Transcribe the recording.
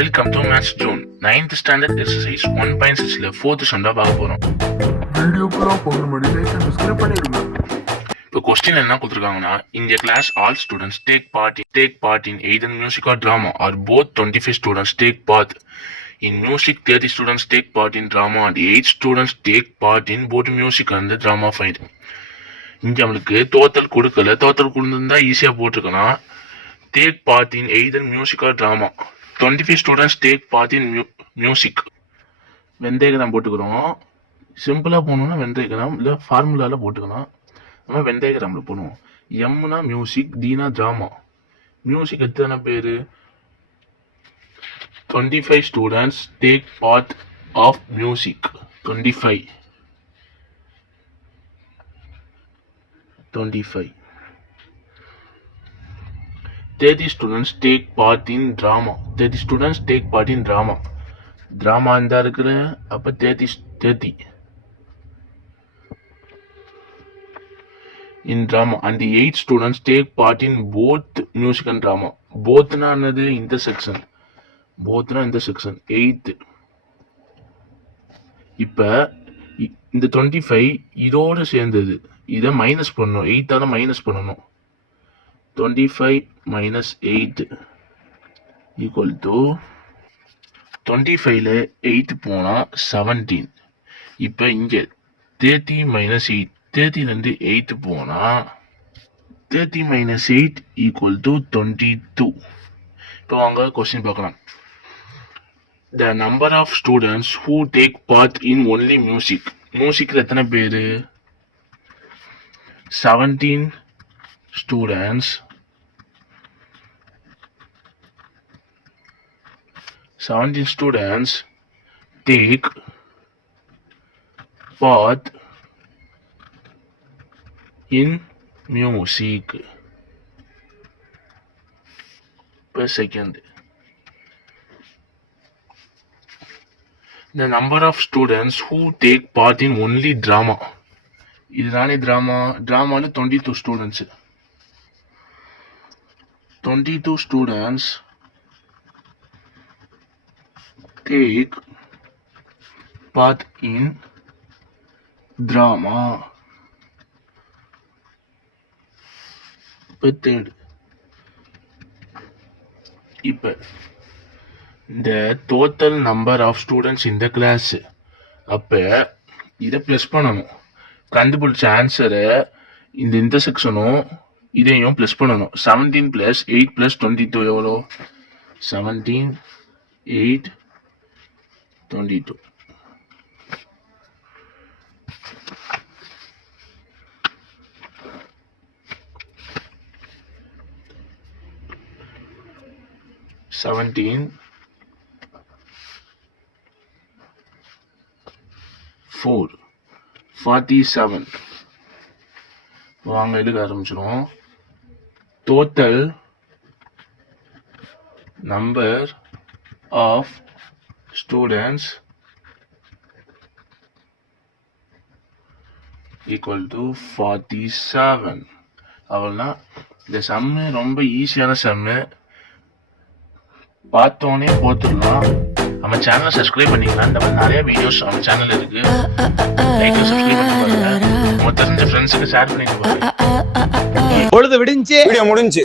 Welcome to maths zone 9th standard exercise 1.6ல 4th சண்டா பார்க்க போறோம். வீடியோக்குள்ள போகிற முன்னாடி லைக் அண்ட் சப்ஸ்கிரைப் பண்ணிடுங்க. இப்போ क्वेश्चन என்ன கொடுத்திருக்காங்கன்னா, in the class all students take part in either music or drama or both 25 students take part in music, 30 students take part in drama and 8 students take part in both music and the drama. Find இங்க நம்மளுக்கு total கொடுக்கல. Total கொடுத்திருந்தா ஈஸியா போட்டுக்கலாம். Take part in either music or drama. 25 students take part in music. வெந்தயகிராம் போட்டுக்கிறோம். சிம்பிளா போகணும்னா வெந்தயகிராம் இல்லை ஃபார்முலால போட்டுக்கலாம். நம்ம வெந்தயகிராமில் போடுவோம். எம்னா மியூசிக், டினா ட்ராமா. மியூசிக் எத்தனை பேர்? 25 students take part of music. 25 30 students take part in drama. 30 students take part in drama. Drama அந்த இருக்குற அப்ப 30 in drama and 8 students take part in both music and drama. Both னா என்னது? intersection. Both னா intersection. 8 இப்ப இந்த 25 இதோட சேர்ந்தது. இதை மைனஸ் பண்ணணும். 8 ஆல மைனஸ் பண்ணணும். 25 minus 8 equal to 25ல 8 போனா 17. இப்ப இங்க 30 minus 8, 30ல 8 போனா 30 minus 8 equal to 22. இப்போ வாங்க क्वेश्चन பார்க்கலாம். The number of students who take part in only music. மியூசிக்ல எத்தனை பேரு? 17 students. 17 students take part in music per second. The number of students who take part in only drama. இதுதானே dramaல 22 students. 22 students take part in drama per third. இப்ப the total number of students in the class. அப்ப இதை plus பண்ணணும். கண்டுபிடிச்ச ஆன்சரை இந்த இன்டர்செக்ஷனும் இதையும் plus பண்ணணும். 17 பிளஸ் 8 பிளஸ் 22 எவ்வளோ? 17 8 22. Seventeen 4 47. வாங்க எழுத ஆரம்பிச்சிடும். Total number of students equal to 47. அவ்வளோதான். இந்த சம்மு ரொம்ப ஈஸியான சம்மு. பார்த்தோன்னே போத்துடலாம். நம்ம சேனலை சப்ஸ்கிரைப் பண்ணிக்கலாம். இந்த மாதிரி நிறைய வீடியோஸ் நம்ம சேனல் இருக்கு. லைக் சப்ஸ்கிரைப் பண்ணி பாருங்க. உங்க தெரிஞ்ச ஃப்ரெண்ட்ஸுக்கு ஷேர் பண்ணிட்டு பாருங்க. பொழுது விடிஞ்சு வீடியோ முடிஞ்சு.